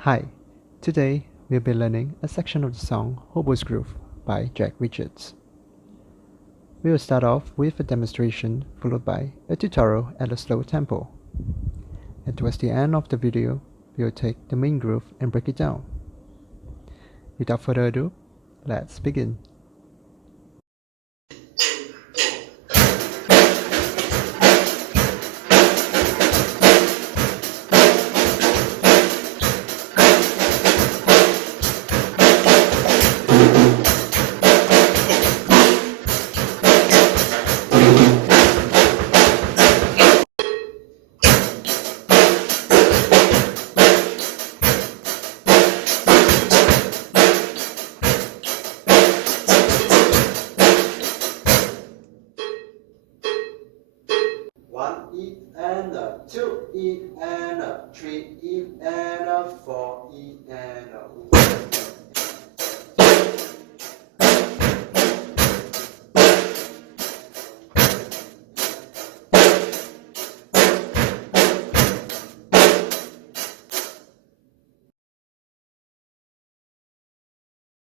Hi, today we'll be learning a section of the song Hobo's Groove by Jack Richards. We will start off with a demonstration followed by a tutorial at a slow tempo. And towards the end of the video, we will take the main groove and break it down. Without further ado, let's begin. One E and a 2 E and a 3 E and a 4 E and a